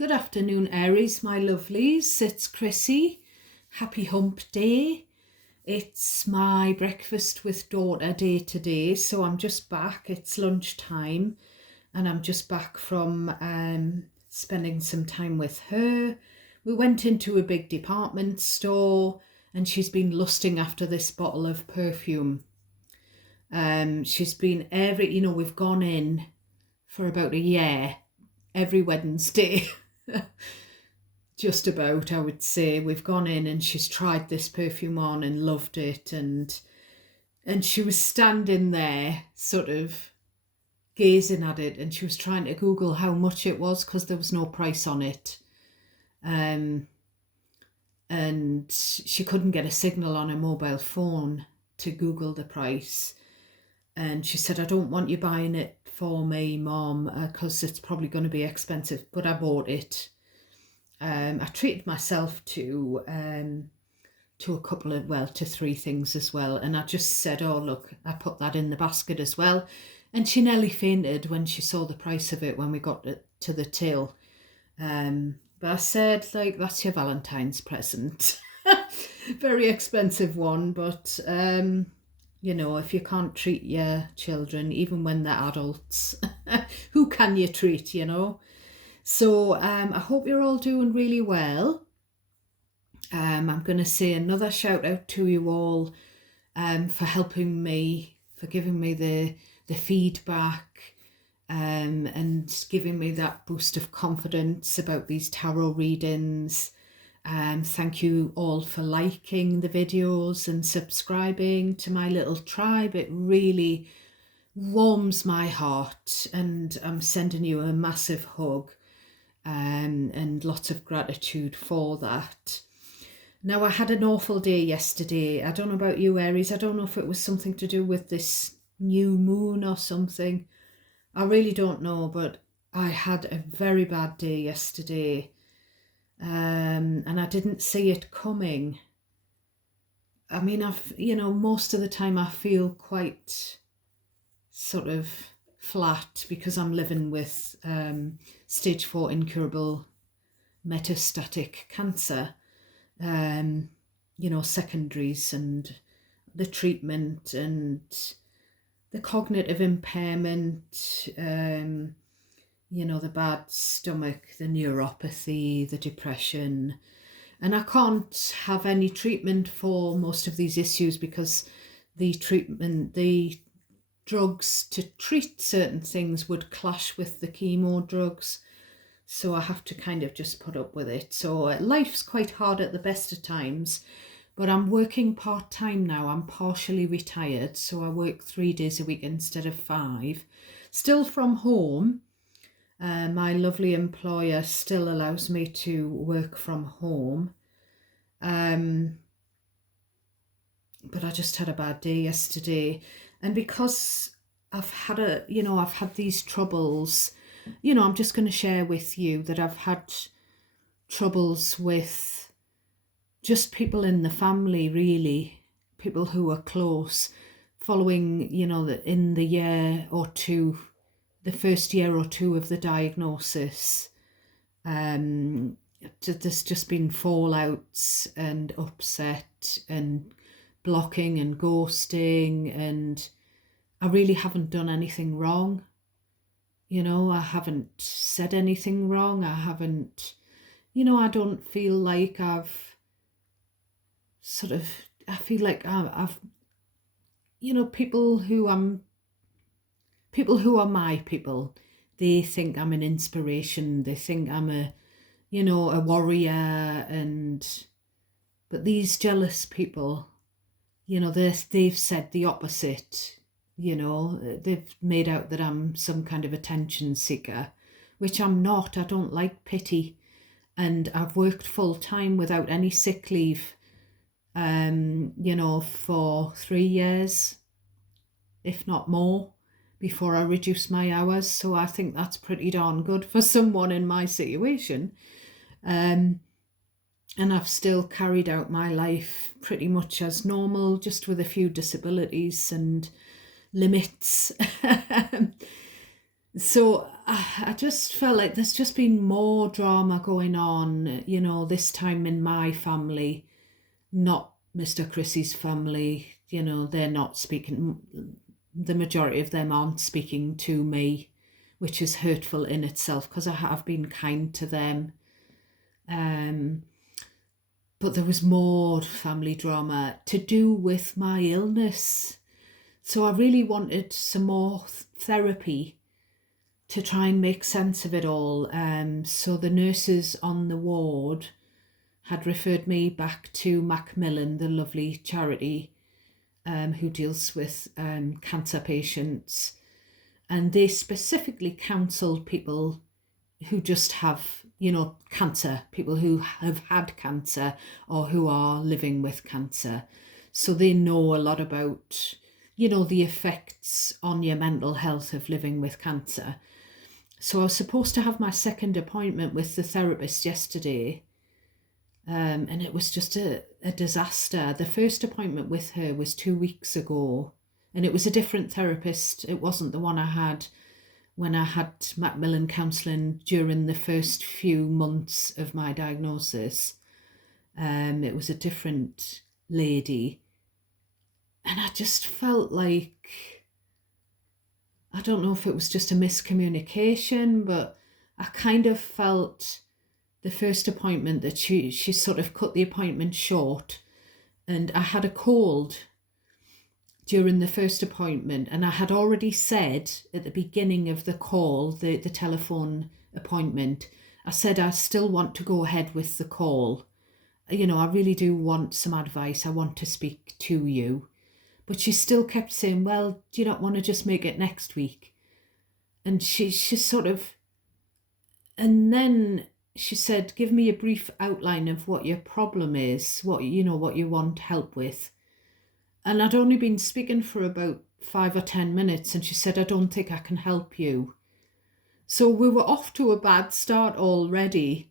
Good afternoon, Aries, my lovelies. It's Chrissy. Happy hump day. It's my breakfast with daughter day today, so I'm just back. It's lunchtime and I'm just back from spending some time with her. We went into a big department store and she's been lusting after this bottle of perfume. She's been we've gone in for about a year every Wednesday. Just about, I would say. We've gone in and she's tried this perfume on and loved it, and she was standing there sort of gazing at it, and she was trying to Google how much it was because there was no price on it, and she couldn't get a signal on her mobile phone to Google the price. And she said, I don't want you buying it for me, Mom, because it's probably going to be expensive. But I bought it. I treated myself to to three things as well. And I just said, oh, look, I put that in the basket as well. And she nearly fainted when she saw the price of it when we got to the till. But I said, that's your Valentine's present. Very expensive one, but... if you can't treat your children, even when they're adults, who can you treat, So I hope you're all doing really well. I'm going to say another shout out to you all for helping me, for giving me the feedback and giving me that boost of confidence about these tarot readings. Thank you all for liking the videos and subscribing to my little tribe. It really warms my heart, and I'm sending you a massive hug and lots of gratitude for that. Now, I had an awful day yesterday. I don't know about you, Aries. I don't know if it was something to do with this new moon or something. I really don't know, but I had a very bad day yesterday. And I didn't see it coming. I mean, most of the time I feel quite sort of flat because I'm living with stage 4 incurable metastatic cancer, secondaries and the treatment and the cognitive impairment, the bad stomach, the neuropathy, the depression. And I can't have any treatment for most of these issues because the drugs to treat certain things would clash with the chemo drugs. So I have to kind of just put up with it. So life's quite hard at the best of times, but I'm working part-time now. I'm partially retired, so I work 3 days a week instead of 5. Still from home. My lovely employer still allows me to work from home. But I just had a bad day yesterday. And because I've had these troubles, I'm just going to share with you that I've had troubles with just people in the family, really, people who are close, following, in the year or two, the first year or two of the diagnosis, there's just been fallouts and upset and blocking and ghosting, and I really haven't done anything wrong. I haven't said anything wrong. I haven't, I don't feel like I feel like I've people who are my people, they think I'm an inspiration. They think I'm a warrior, but these jealous people, they've said the opposite. They've made out that I'm some kind of attention seeker, which I'm not. I don't like pity, and I've worked full time without any sick leave, for 3 years, if not more, before I reduce my hours. So I think that's pretty darn good for someone in my situation. And I've still carried out my life pretty much as normal, just with a few disabilities and limits. So I just felt like there's just been more drama going on, this time in my family, not Mr. Chrissy's family. They're not speaking, the majority of them aren't speaking to me, which is hurtful in itself because I have been kind to them. Um, but there was more family drama to do with my illness. So I really wanted some more therapy to try and make sense of it all. So the nurses on the ward had referred me back to Macmillan, the lovely charity who deals with cancer patients. And they specifically counselled people who just have, cancer, people who have had cancer or who are living with cancer. So they know a lot about, the effects on your mental health of living with cancer. So I was supposed to have my second appointment with the therapist yesterday, and it was just a disaster. The first appointment with her was 2 weeks ago, and it was a different therapist. It wasn't the one I had when I had Macmillan counselling during the first few months of my diagnosis. It was a different lady, and I just felt like, I don't know if it was just a miscommunication, but I kind of felt the first appointment that she sort of cut the appointment short, and I had a cold during the first appointment, and I had already said at the beginning of the call, the telephone appointment, I said I still want to go ahead with the call. I really do want some advice. I want to speak to you. But she still kept saying, well, do you not want to just make it next week? And she sort of, and then she said, give me a brief outline of what your problem is, what you want help with. And I'd only been speaking for about 5 or 10 minutes, and she said, I don't think I can help you. So we were off to a bad start already,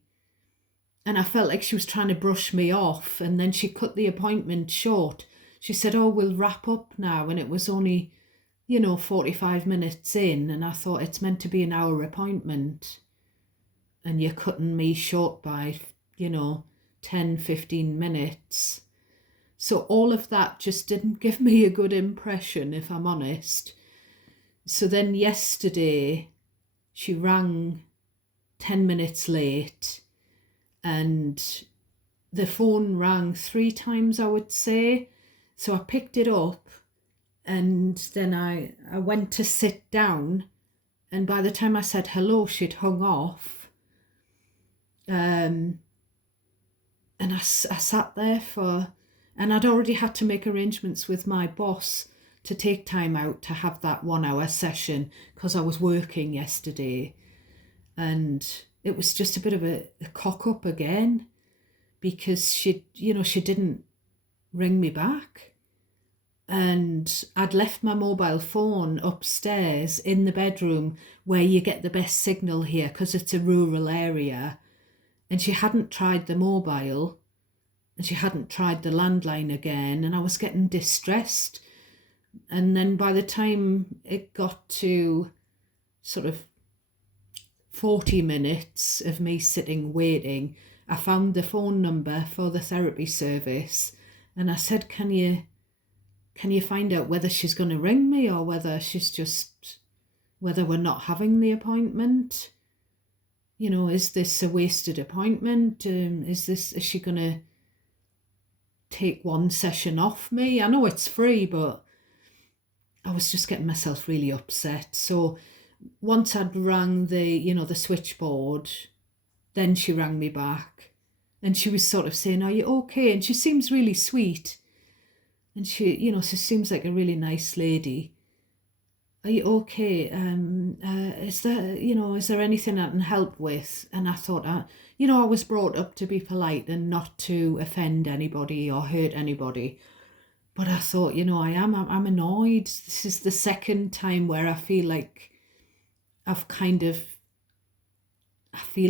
and I felt like she was trying to brush me off, and then she cut the appointment short. She said, oh, we'll wrap up now, and it was only 45 minutes in, and I thought, it's meant to be an hour appointment, and you're cutting me short by 10-15 minutes. So all of that just didn't give me a good impression, if I'm honest. So then yesterday she rang 10 minutes late, and the phone rang 3 times, I would say. So I picked it up, and then I went to sit down, and by the time I said hello, she'd hung off. And I sat there and I'd already had to make arrangements with my boss to take time out to have that 1 hour session because I was working yesterday. And it was just a bit of a cock up again because she didn't ring me back. And I'd left my mobile phone upstairs in the bedroom where you get the best signal here because it's a rural area. And she hadn't tried the mobile, and she hadn't tried the landline again, and I was getting distressed. And then by the time it got to sort of 40 minutes of me sitting waiting, I found the phone number for the therapy service, and I said, can you find out whether she's going to ring me or whether we're not having the appointment? Is this a wasted appointment? Is she going to take one session off me? I know it's free, but I was just getting myself really upset. So once I'd rang the switchboard, then she rang me back, and she was sort of saying, are you okay? And she seems really sweet, and she seems like a really nice lady. Are you okay? Is there anything I can help with? And I thought, I was brought up to be polite and not to offend anybody or hurt anybody. But I thought, I'm annoyed. This is the second time where I feel like I feel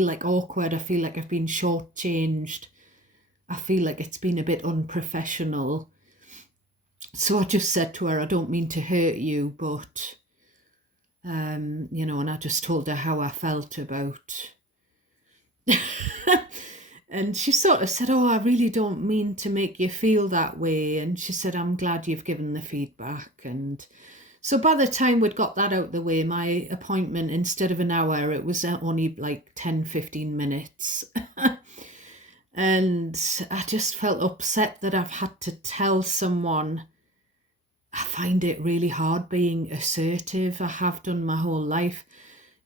like awkward. I feel like I've been shortchanged. I feel like it's been a bit unprofessional. So I just said to her, I don't mean to hurt you, but you know, and I just told her how I felt about. And she sort of said, "Oh, I really don't mean to make you feel that way." And she said, "I'm glad you've given the feedback." And so by the time we'd got that out the way, my appointment, instead of an hour, it was only like 10-15 minutes. And I just felt upset that I've had to tell someone. I find it really hard being assertive. I have done my whole life,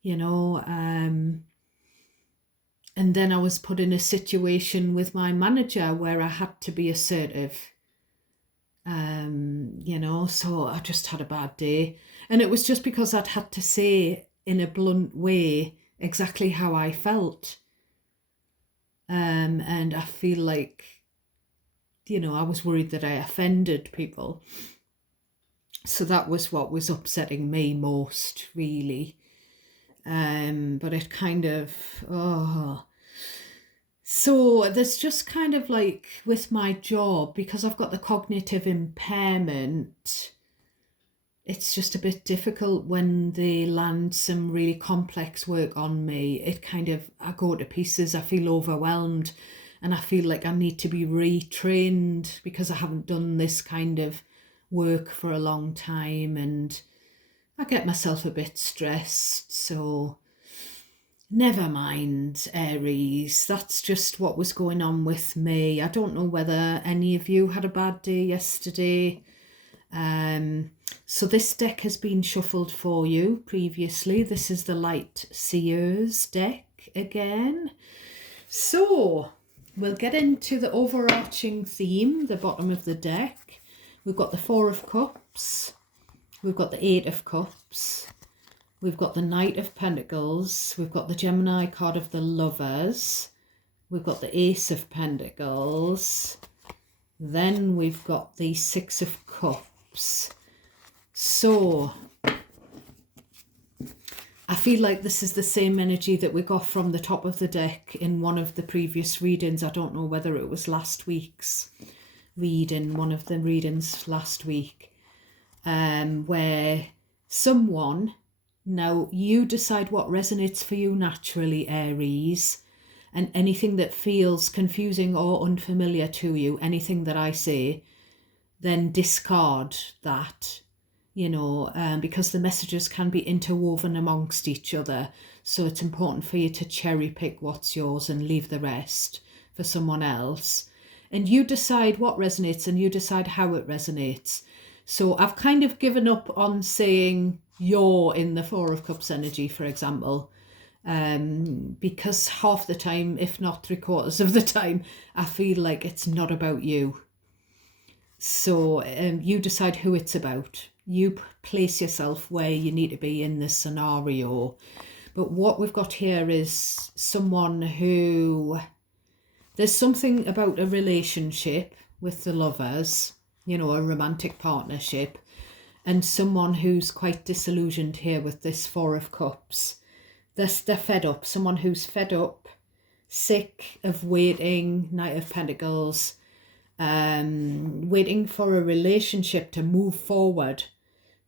you know. And then I was put in a situation with my manager where I had to be assertive. You know, so I just had a bad day. And it was just because I'd had to say in a blunt way exactly how I felt. And I feel like, you know, I was worried that I offended people. So that was what was upsetting me most, really. But it kind of, So there's just kind of like with my job, because I've got the cognitive impairment, it's just a bit difficult when they land some really complex work on me. It kind of, I go to pieces, I feel overwhelmed, and I feel like I need to be retrained because I haven't done this kind of work for a long time, and I get myself a bit stressed. So never mind, Aries. That's just what was going on with me. I don't know whether any of you had a bad day yesterday. So this deck has been shuffled for you previously. This is the Light Seers deck again. So we'll get into the overarching theme, the bottom of the deck. We've got the Four of Cups. We've got the Eight of Cups. We've got the Knight of Pentacles. We've got the Gemini card of the Lovers. We've got the Ace of Pentacles. Then we've got the Six of Cups. So I feel like this is the same energy that we got from the top of the deck in one of the previous readings. I don't know whether it was last week's reading, one of the readings last week, where someone, now you decide what resonates for you naturally, Aries, and anything that feels confusing or unfamiliar to you, anything that I say, then discard that, you know, because the messages can be interwoven amongst each other. So it's important for you to cherry pick what's yours and leave the rest for someone else. And you decide what resonates and you decide how it resonates. So I've kind of given up on saying you're in the Four of Cups energy, for example, because half the time, if not 3/4 of the time, I feel like it's not about you. So you decide who it's about. You place yourself where you need to be in this scenario. But what we've got here is someone who, there's something about a relationship with the Lovers, you know, a romantic partnership, and someone who's quite disillusioned here with this Four of Cups. They're fed up. Someone who's fed up, sick of waiting, Knight of Pentacles, waiting for a relationship to move forward.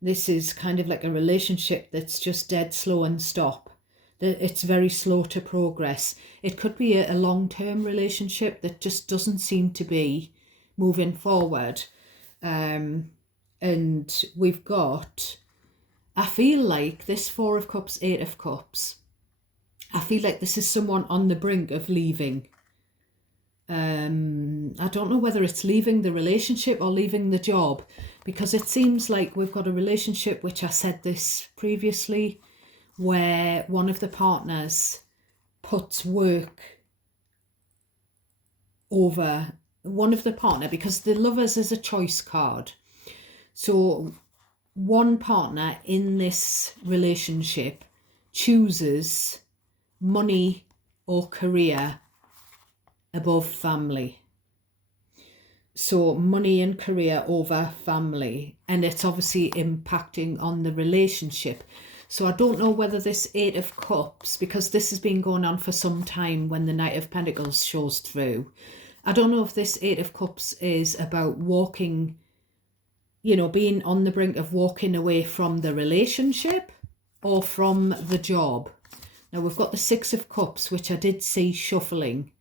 This is kind of like a relationship that's just dead slow and stop. It's very slow to progress. It could be a long-term relationship that just doesn't seem to be moving forward. And we've got, I feel like this Four of Cups, Eight of Cups, I feel like this is someone on the brink of leaving. I don't know whether it's leaving the relationship or leaving the job, because it seems like we've got a relationship, which I said this previously, where one of the partners puts work over one of the partner, because the Lovers is a choice card. So one partner in this relationship chooses money or career above family. So money and career over family, and it's obviously impacting on the relationship. So I don't know whether this Eight of Cups, because this has been going on for some time when the Knight of Pentacles shows through, I don't know if this Eight of Cups is about walking, you know, being on the brink of walking away from the relationship, or from the job. Now we've got the Six of Cups, which I did see shuffling.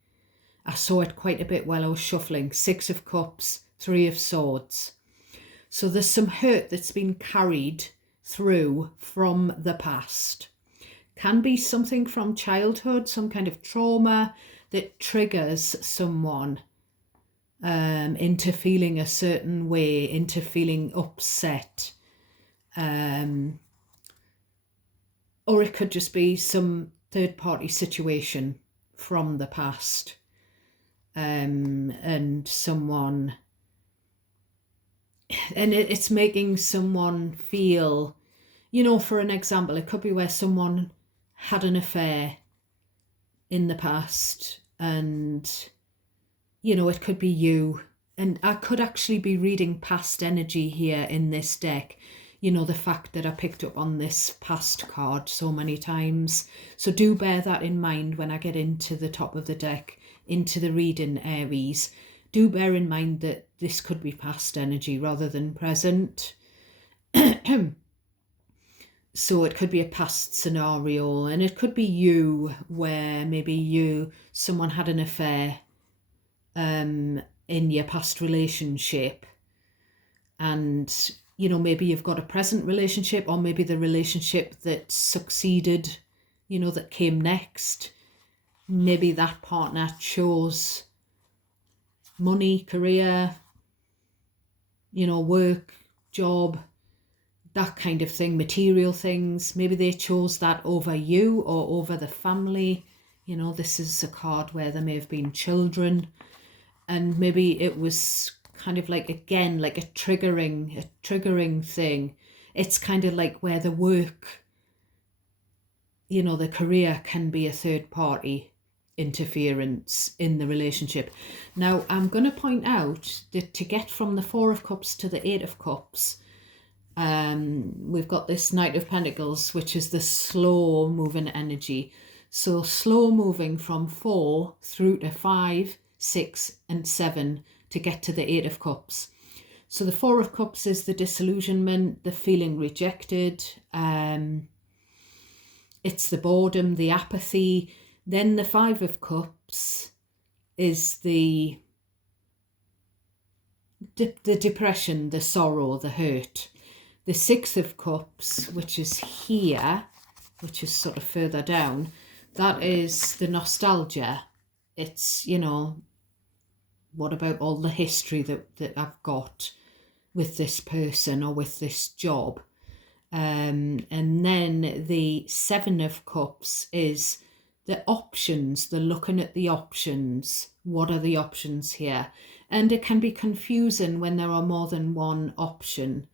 I saw it quite a bit while I was shuffling. Six of Cups, Three of Swords. So there's some hurt that's been carried through from the past. Can be something from childhood, some kind of trauma that triggers someone into feeling a certain way, into feeling upset. Or it could just be some third-party situation from the past. And someone... And it's making someone feel... for an example, it could be where someone had an affair in the past and... it could be you. And I could actually be reading past energy here in this deck. The fact that I picked up on this past card so many times. So do bear that in mind when I get into the top of the deck, into the reading, Aries. Do bear in mind that this could be past energy rather than present. So it could be a past scenario, and it could be you where maybe someone had an affair in your past relationship, and maybe you've got a present relationship, or maybe the relationship that succeeded, that came next. Maybe that partner chose money, career, work, job, that kind of thing, material things. Maybe they chose that over you or over the family. This is a card where there may have been children, and maybe it was kind of like, again, like a triggering thing. It's kind of like where the work, the career can be a third party interference in the relationship. Now, I'm going to point out that to get from the Four of Cups to the Eight of Cups, we've got this Knight of Pentacles, which is the slow moving energy. So slow moving from 4 through to 5, 6 and 7 to get to the Eight of Cups. So the Four of Cups is the disillusionment, the feeling rejected. It's the boredom, the apathy. Then the Five of Cups is the depression, the sorrow, the hurt. The Six of Cups, which is here, which is sort of further down, that is the nostalgia. It's, what about all the history that I've got with this person or with this job? And then the Seven of Cups is the options, the looking at the options. What are the options here? And it can be confusing when there are more than one option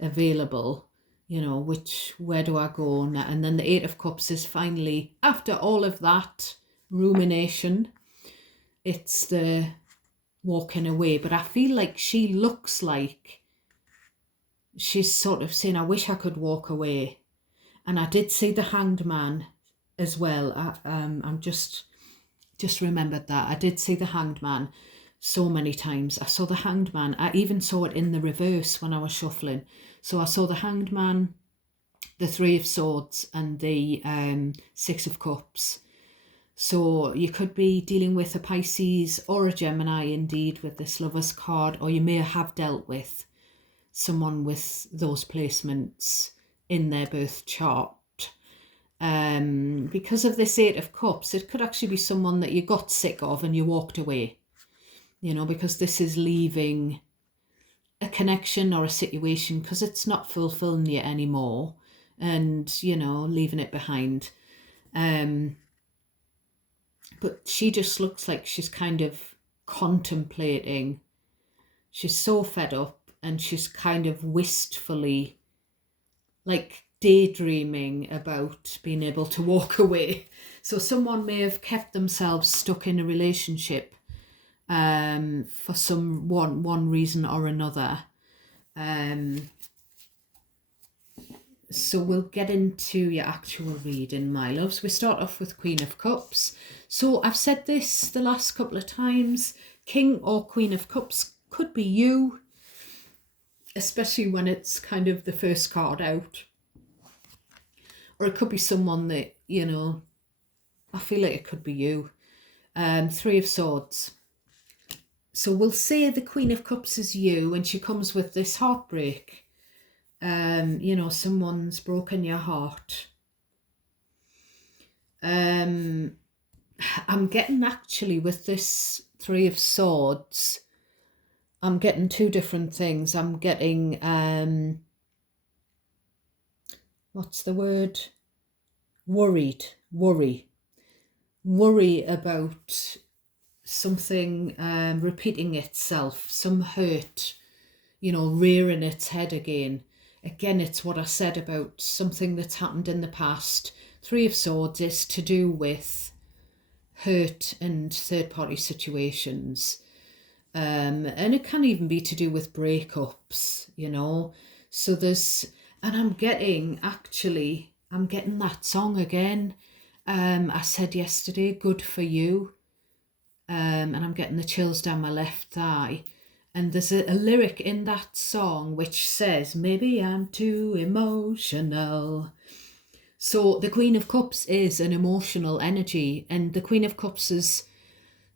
available. Where do I go? And then the Eight of Cups is finally, after all of that rumination, it's the walking away. But I feel like she looks like she's sort of saying, I wish I could walk away. And I did see the Hanged Man as well. I'm just remembered that. I did see the Hanged Man so many times. I saw the Hanged Man. I even saw it in the reverse when I was shuffling. So I saw the Hanged Man, the Three of Swords and the Six of Cups. So you could be dealing with a Pisces or a Gemini indeed with this Lover's card, or you may have dealt with someone with those placements in their birth chart. Because of this Eight of Cups, it could actually be someone that you got sick of and you walked away, because this is leaving a connection or a situation because it's not fulfilling you anymore, and, leaving it behind. But she just looks like she's kind of contemplating. She's so fed up, and she's kind of wistfully, like, daydreaming about being able to walk away. So someone may have kept themselves stuck in a relationship for some one reason or another. So we'll get into your actual reading, my loves. We start off with Queen of Cups. So I've said this the last couple of times. King or Queen of Cups could be you, especially when it's kind of the first card out. or it could be someone that, I feel like it could be you. Three of Swords. So we'll say the Queen of Cups is you, and she comes with this heartbreak. Someone's broken your heart. I'm getting, actually, with this Three of Swords, I'm getting two different things. I'm getting, what's the word? Worry about something repeating itself, some hurt, rearing its head again. Again, it's what I said about something that's happened in the past. Three of Swords is to do with hurt and third-party situations. And it can even be to do with breakups, So I'm getting that song again. I said yesterday, Good For You. And I'm getting the chills down my left thigh. And there's a lyric in that song which says, maybe I'm too emotional. So the Queen of Cups is an emotional energy, and the Queen of Cups is,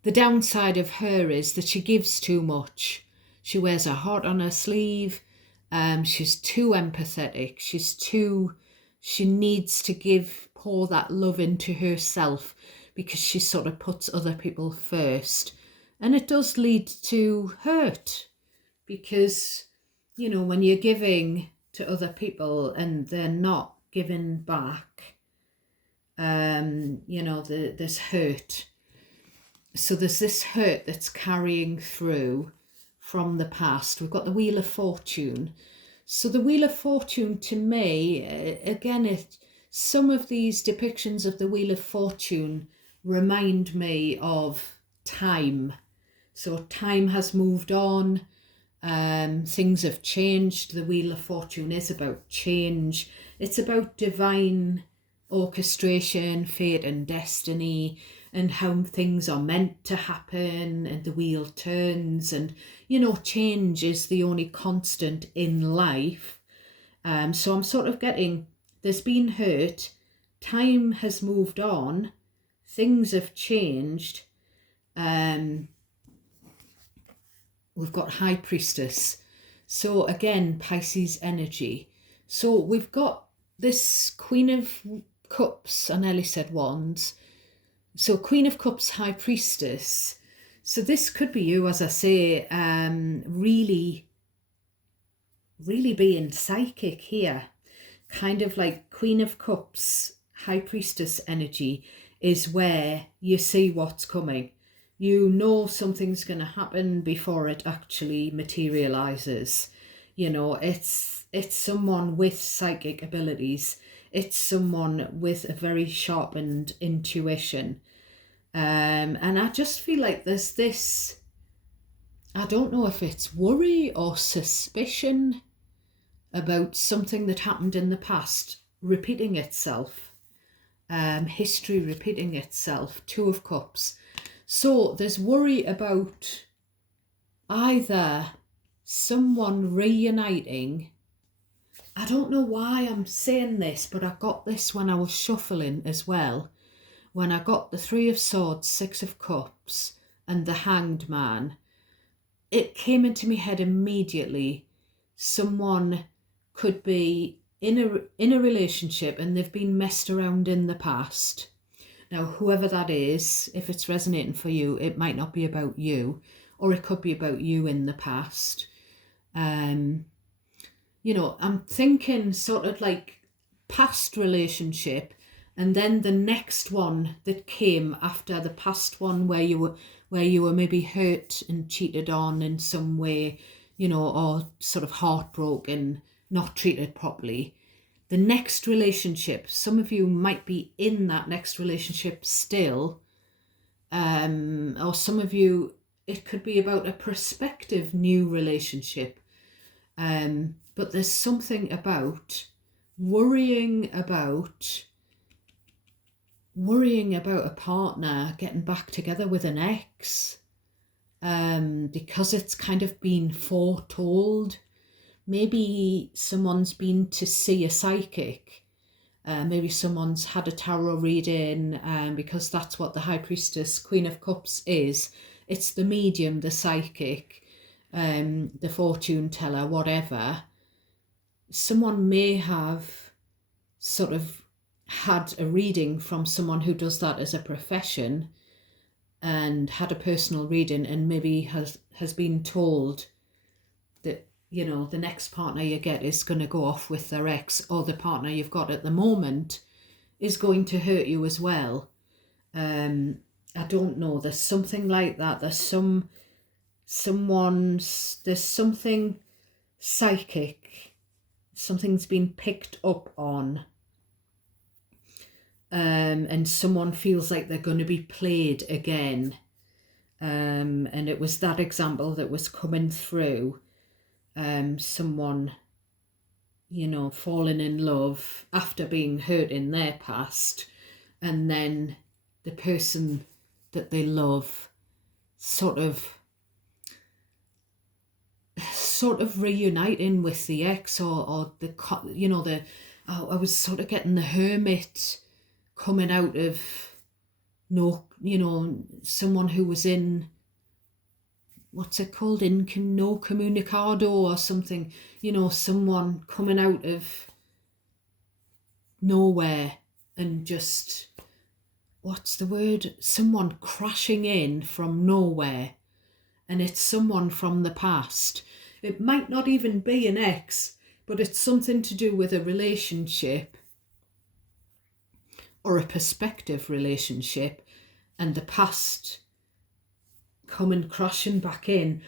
the downside of her is that she gives too much. She wears her heart on her sleeve. She's too empathetic. She needs to pour that love into herself, because she sort of puts other people first. And it does lead to hurt, because, when you're giving to other people and they're not giving back, there's hurt. So there's this hurt that's carrying through from the past. We've got the Wheel of Fortune. So the Wheel of Fortune, to me, again, some of these depictions of the Wheel of Fortune remind me of time. So time has moved on. Things have changed. The Wheel of Fortune is about change. It's about divine orchestration, fate and destiny, and how things are meant to happen, and the wheel turns, and change is the only constant in life. So I'm sort of getting, there's been hurt, time has moved on, things have changed. We've got High Priestess. So again, Pisces energy. So we've got this Queen of Cups, I nearly said Wands. So Queen of Cups, High Priestess. So this could be you, as I say, really being psychic here. Kind of like Queen of Cups, High Priestess energy is where you see what's coming. Something's going to happen before it actually materializes. It's someone with psychic abilities. It's someone with a very sharpened intuition. And I just feel like there's this, I don't know if it's worry or suspicion about something that happened in the past repeating itself. History repeating itself. Two of Cups. So there's worry about either someone reuniting. I don't know why I'm saying this, but I got this when I was shuffling as well. When I got the Three of Swords, Six of Cups, and the Hanged Man, it came into my head immediately. Someone could be in a relationship and they've been messed around in the past. Now, whoever that is, if it's resonating for you, it might not be about you, or it could be about you in the past. I'm thinking sort of like past relationship, and then the next one that came after the past one where you were maybe hurt and cheated on in some way, or sort of heartbroken, not treated properly. The next relationship, some of you might be in that next relationship still, or some of you, it could be about a prospective new relationship. But there's something about worrying about a partner getting back together with an ex, because it's kind of been foretold. Maybe someone's been to see a psychic Maybe someone's had a tarot reading, because that's what the High Priestess, Queen of Cups is. It's the medium, the psychic, the fortune teller, whatever. Someone may have sort of had a reading from someone who does that as a profession, and had a personal reading, and maybe has been told that, you know, the next partner you get is going to go off with their ex, or the partner you've got at the moment is going to hurt you as well. I don't know, there's something like that. There's there's something psychic, something's been picked up on, and someone feels like they're going to be played again. And it was that example that was coming through. Someone, you know, falling in love after being hurt in their past, and then the person that they love sort of reuniting with the ex, or the, you know, I was sort of getting the hermit coming out of, no, you know, someone who was in, what's it called, no comunicado or something, you know, someone coming out of nowhere and just, what's the word, someone crashing in from nowhere, and it's someone from the past. It might not even be an ex, but it's something to do with a relationship or a prospective relationship, and the past coming crashing back in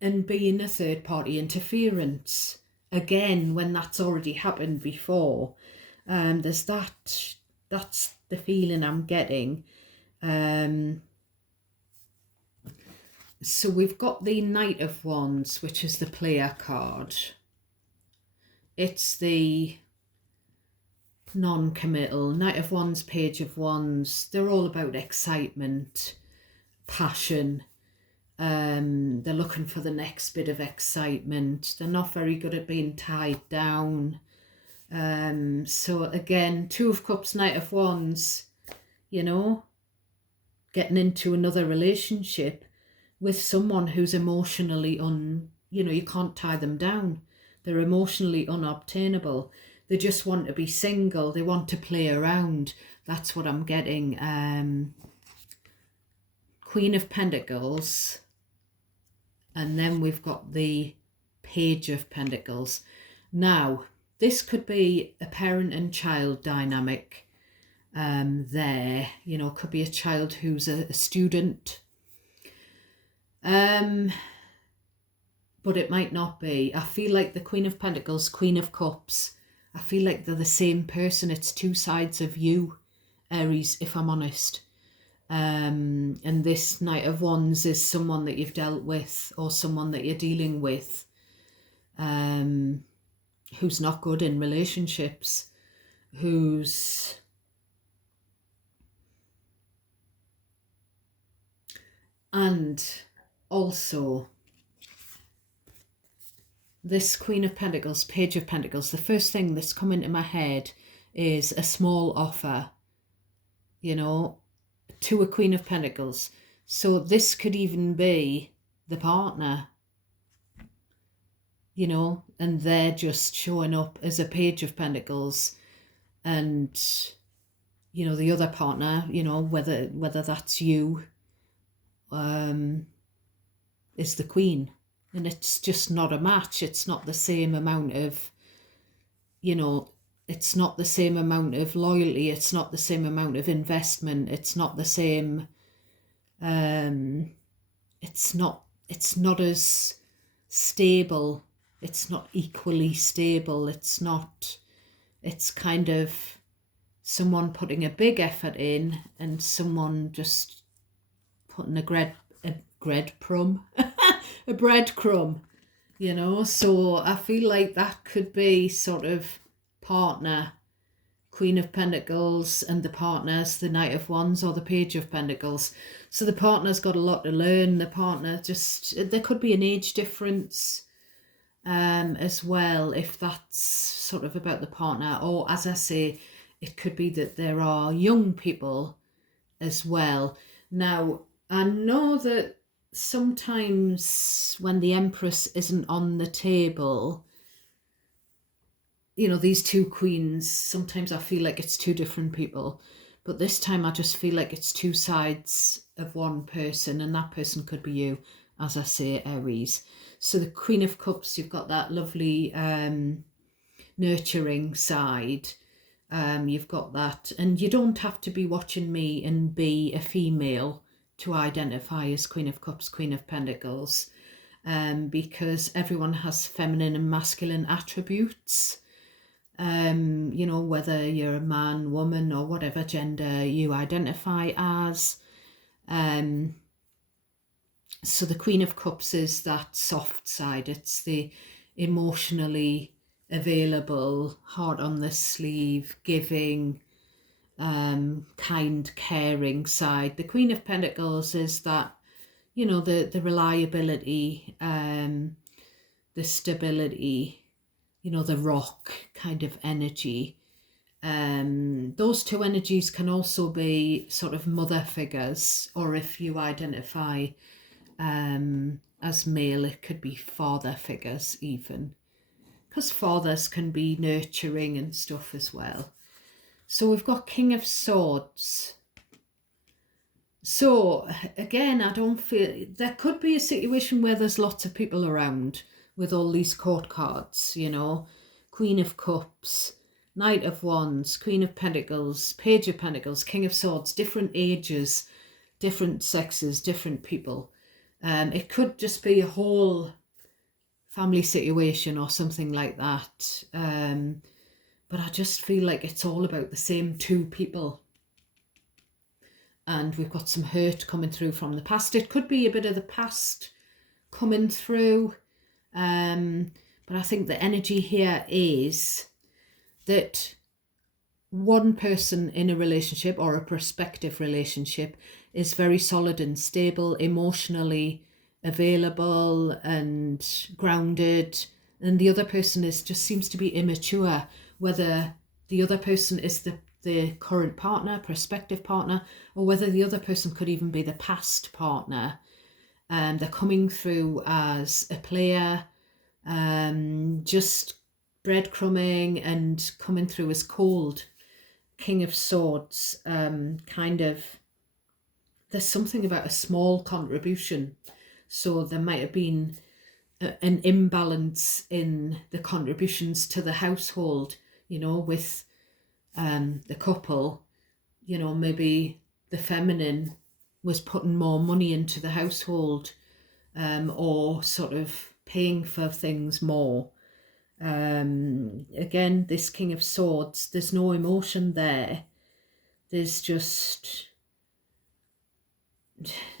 and being a third party interference again when that's already happened before. There's that's the feeling I'm getting. So we've got the Knight of Wands, which is the player card. It's the non-committal. Knight of Wands, Page of Wands, they're all about excitement, passion. They're looking for the next bit of excitement. They're not very good at being tied down. So again, Two of Cups, Knight of Wands, you know, getting into another relationship with someone who's emotionally you know, you can't tie them down. They're emotionally unobtainable. They just want to be single. They want to play around. That's what I'm getting. Queen of Pentacles. And then we've got the Page of Pentacles. Now, this could be a parent and child dynamic there. You know, could be a child who's a student. But it might not be. I feel like the Queen of Pentacles, Queen of Cups, I feel like they're the same person. It's two sides of you, Aries, if I'm honest. And this Knight of Wands is someone that you've dealt with, or someone that you're dealing with, who's not good in relationships, and also this Queen of Pentacles, Page of Pentacles, the first thing that's come into my head is a small offer, you know, to a Queen of Pentacles. So this could even be the partner, you know, and they're just showing up as a Page of Pentacles, and, you know, the other partner, you know, whether that's you, is the Queen. And it's just not a match. It's not the same amount of, you know, it's not the same amount of loyalty. It's not the same amount of investment. It's not the same, it's not as stable. It's not equally stable. It's kind of someone putting a big effort in and someone just putting a breadcrumb, a breadcrumb, you know. So I feel like that could be sort of partner, Queen of Pentacles, and the partner's the Knight of Wands or the Page of Pentacles. So the partner's got a lot to learn. The partner just, there could be an age difference. as well, if that's sort of about the partner, or as I say, it could be that there are young people as well. Now, I know that sometimes when the Empress isn't on the table, these two queens, sometimes I feel like it's two different people. But this time I just feel like it's two sides of one person, and that person could be you, as I say, Aries. So the Queen of Cups, you've got that lovely nurturing side. You've got that, and you don't have to be watching me and be a female to identify as Queen of Cups, Queen of Pentacles, because everyone has feminine and masculine attributes. Whether you're a man, woman, or whatever gender you identify as. So the Queen of Cups is that soft side. It's the emotionally available, heart on the sleeve, giving, kind, caring side. The Queen of Pentacles is that, the reliability, the stability, the rock kind of energy. Those two energies can also be sort of mother figures, or if you identify as male, it could be father figures even, because fathers can be nurturing and stuff as well. So we've got King of Swords. So again, I don't feel, there could be a situation where there's lots of people around with all these court cards, Queen of Cups, Knight of Wands, Queen of Pentacles, Page of Pentacles, King of Swords, different ages, different sexes, different people. It could just be a whole family situation or something like that. But I just feel like it's all about the same two people. And we've got some hurt coming through from the past. It could be a bit of the past coming through. But I think the energy here is that one person in a relationship or a prospective relationship is very solid and stable, emotionally available and grounded, and the other person just seems to be immature, whether the other person is the current partner, prospective partner, or whether the other person could even be the past partner. They're coming through as a player, just breadcrumbing and coming through as cold. King of Swords, kind of, there's something about a small contribution. So there might have been an imbalance in the contributions to the household, with the couple, maybe the feminine was putting more money into the household, or sort of paying for things more. Again, this King of Swords, there's no emotion there. There's just,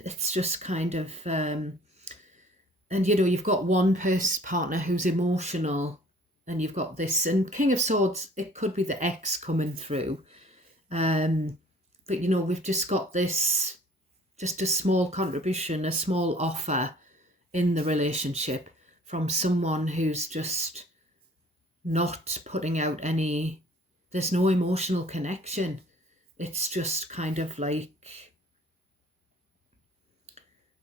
it's just kind of, and you've got one partner who's emotional, and you've got this, and King of Swords, it could be the ex coming through. But we've just got this, just a small contribution, a small offer in the relationship from someone who's just not putting out any, there's no emotional connection. It's just kind of like,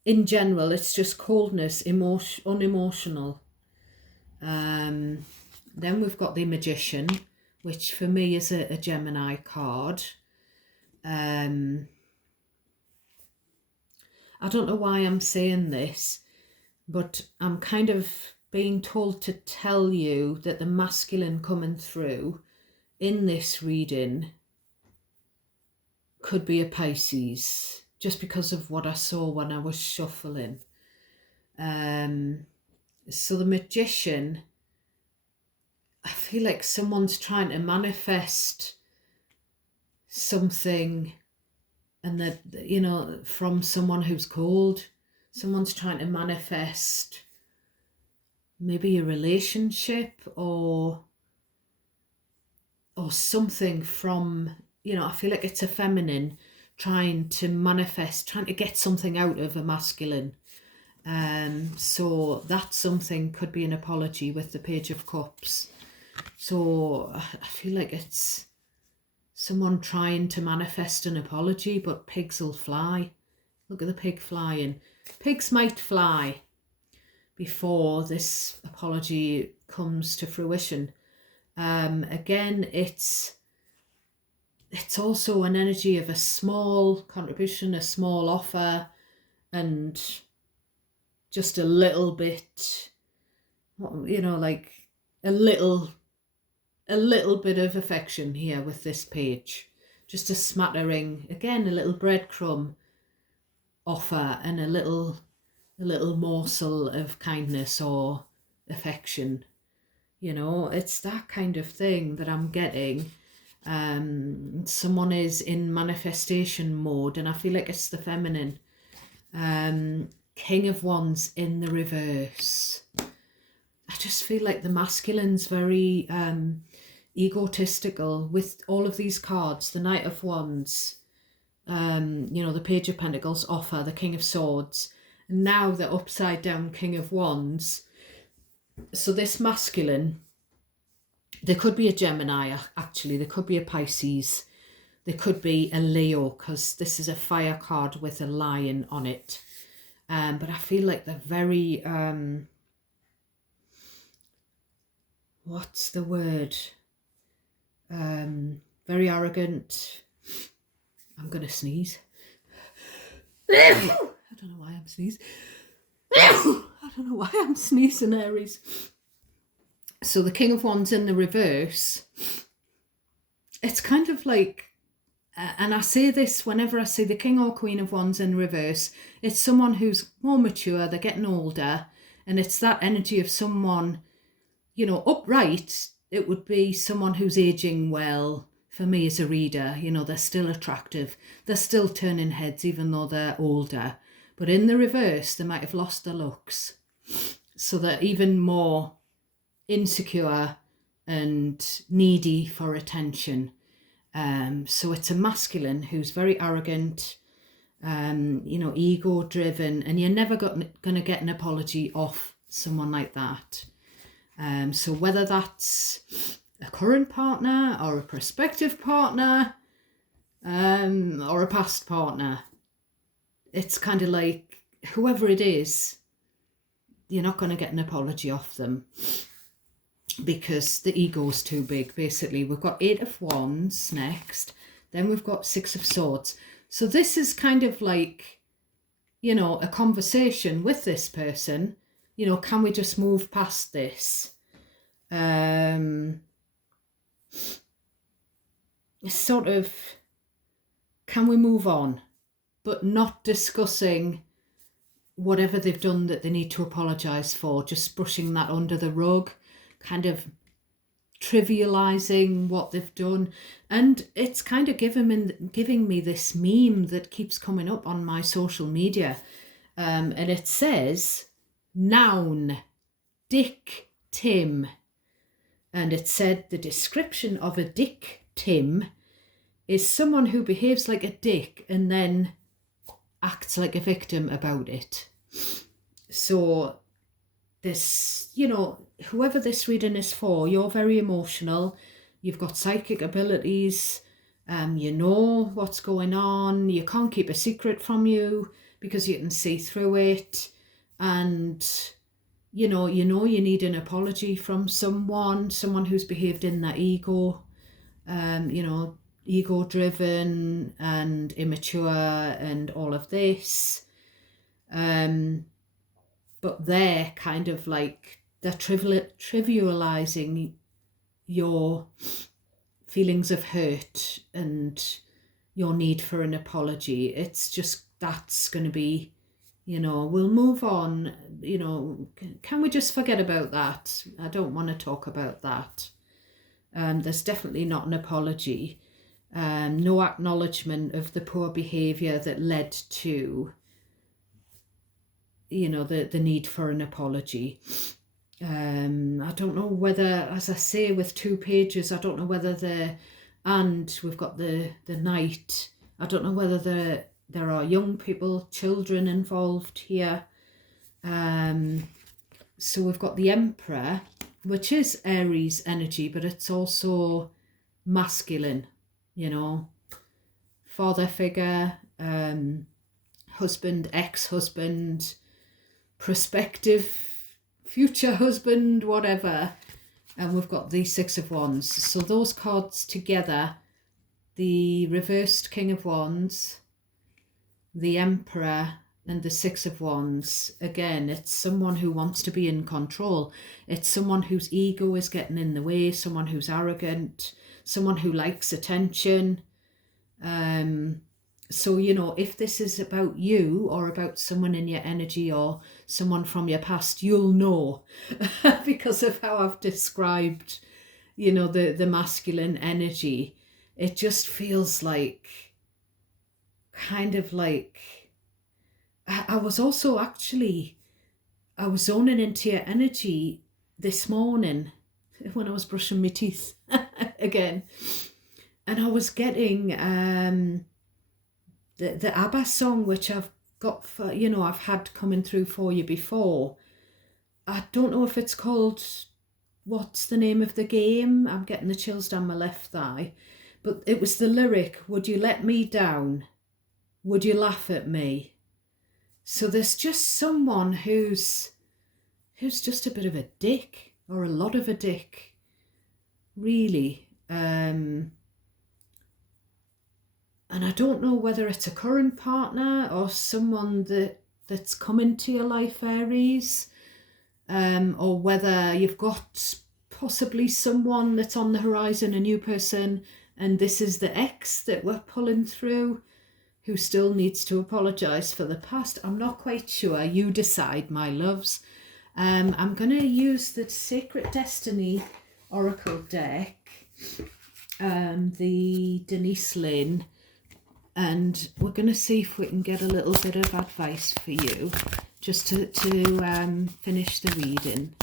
in general, it's just coldness, unemotional. Then we've got the Magician, which for me is a Gemini card. I don't know why I'm saying this, but I'm kind of being told to tell you that the masculine coming through in this reading could be a Pisces, just because of what I saw when I was shuffling. So the Magician, I feel like someone's trying to manifest something, and that, from someone who's cold. Someone's trying to manifest maybe a relationship or something from, I feel like it's a feminine trying to manifest, trying to get something out of a masculine. So that something could be an apology with the Page of Cups. So I feel like it's someone trying to manifest an apology, but pigs will fly. Look at the pig flying. Pigs might fly before this apology comes to fruition. Again, it's also an energy of a small contribution, a small offer, and just a little bit, like a little bit of affection here with this page. Just a smattering, again, a little breadcrumb offer and a little morsel of kindness or affection. It's that kind of thing that I'm getting. Someone is in manifestation mode, and I feel like it's the feminine. King of Wands in the reverse. I just feel like the masculine's very egotistical with all of these cards. The Knight of Wands, the Page of Pentacles offer, the King of Swords, and now the upside down King of Wands. So this masculine, there could be a Gemini, actually, there could be a Pisces, there could be a Leo, because this is a fire card with a lion on it. But I feel like they're very, what's the word? Very arrogant. I'm going to sneeze. I don't know why I'm sneezing. I don't know why I'm sneezing, Aries. So the King of Wands in the reverse, it's kind of like, and I say this whenever I see the King or Queen of Wands in reverse, it's someone who's more mature, they're getting older, and it's that energy of someone, upright, it would be someone who's aging well. For me as a reader, they're still attractive, they're still turning heads even though they're older. But in the reverse, they might have lost their looks. So they're even more insecure and needy for attention. So it's a masculine who's very arrogant, ego driven, and you're never going to get an apology off someone like that. So whether that's a current partner or a prospective partner, or a past partner, it's kind of like whoever it is, you're not going to get an apology off them because the ego's too big. Basically, we've got 8 of Wands next, then we've got 6 of Swords. So this is kind of like, a conversation with this person. Can we just move past this? Sort of, can we move on, but not discussing whatever they've done that they need to apologise for, just brushing that under the rug, kind of trivialising what they've done. And it's kind of giving me this meme that keeps coming up on my social media, and it says, noun, Dick Tim. And it said the description of a Dick Tim is someone who behaves like a dick and then acts like a victim about it. So this, whoever this reading is for, you're very emotional, you've got psychic abilities, you know what's going on, you can't keep a secret from you because you can see through it, and you need an apology from someone who's behaved in their ego, ego driven and immature and all of this. But they're kind of like, they're trivializing your feelings of hurt and your need for an apology. It's just, that's going to be, we'll move on, can we just forget about that? I don't want to talk about that. There's definitely not an apology. No acknowledgement of the poor behaviour that led to, the need for an apology. I don't know whether, as I say, with 2 pages, I don't know whether and we've got the Knight, I don't know whether there are young people, children involved here. So we've got the Emperor, which is Aries energy, but it's also masculine, you know, father figure, husband, ex-husband, prospective future husband, whatever. And we've got the Six of Wands. So those cards together, the reversed King of Wands, the Emperor, and the Six of Wands. Again, it's someone who wants to be in control. It's someone whose ego is getting in the way, someone who's arrogant, someone who likes attention. So, you know, if this is about you or about someone in your energy or someone from your past, you'll know because of how I've described, you know, the masculine energy. It just feels like, kind of like, I was also actually, I was zoning into your energy this morning when I was brushing my teeth again. And I was getting the ABBA song, which I've got for, you know, I've had coming through for you before. I don't know if it's called, what's the name of the game? I'm getting the chills down my left thigh. But it was the lyric, would you let me down? Would you laugh at me? So there's just someone who's just a bit of a dick, or a lot of a dick, really. And I don't know whether it's a current partner or someone that's come into your life, Aries, or whether you've got possibly someone that's on the horizon, a new person, and this is the ex that we're pulling through, who still needs to apologise for the past. I'm not quite sure. You decide, my loves. I'm going to use the Sacred Destiny Oracle deck, the Denise Lynn, and we're going to see if we can get a little bit of advice for you, just to finish the reading.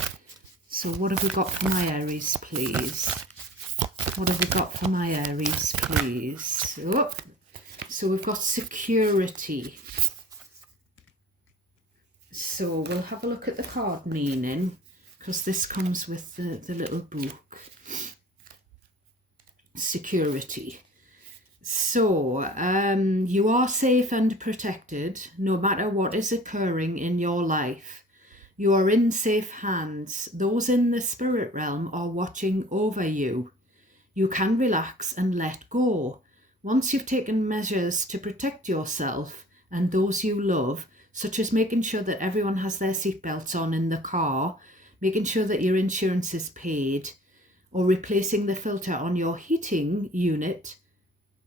So what have we got for my Aries, please? What have we got for my Aries, please? Oh. So we've got security. So we'll have a look at the card meaning, because this comes with the little book. Security. So you are safe and protected no matter what is occurring in your life. You are in safe hands. Those in the spirit realm are watching over you. You can relax and let go. Once you've taken measures to protect yourself and those you love, such as making sure that everyone has their seatbelts on in the car, making sure that your insurance is paid, or replacing the filter on your heating unit,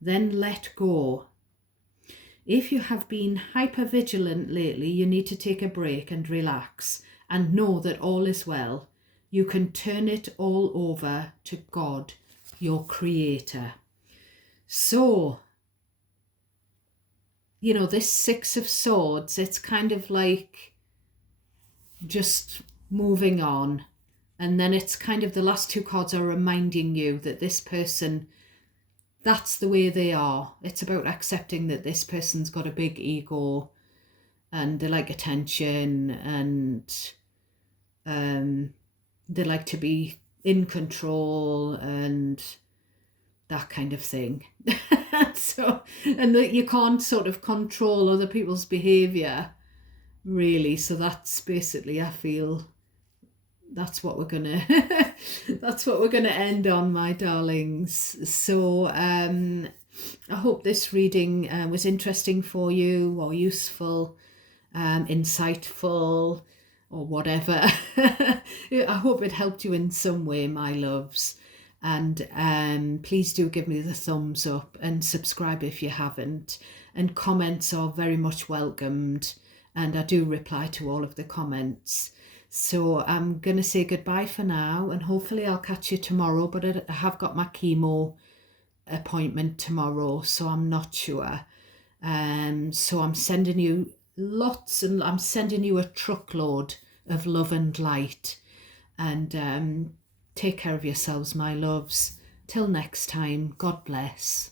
then let go. If you have been hypervigilant lately, you need to take a break and relax and know that all is well. You can turn it all over to God, your creator. So, you know, this Six of Swords, it's kind of like just moving on. And then it's kind of the last two cards are reminding you that this person, that's the way they are. It's about accepting that this person's got a big ego and they like attention and they like to be in control and that kind of thing. So, and that you can't sort of control other people's behaviour, really. So that's basically, I feel, that's what we're gonna that's what we're gonna end on, my darlings. So I hope this reading was interesting for you, or useful, insightful, or whatever. I hope it helped you in some way, my loves. And please do give me the thumbs up and subscribe if you haven't. And comments are very much welcomed. And I do reply to all of the comments. So I'm going to say goodbye for now. And hopefully I'll catch you tomorrow. But I have got my chemo appointment tomorrow. So I'm not sure. So I'm sending you lots, and I'm sending you a truckload of love and light. And take care of yourselves, my loves. Till next time, God bless.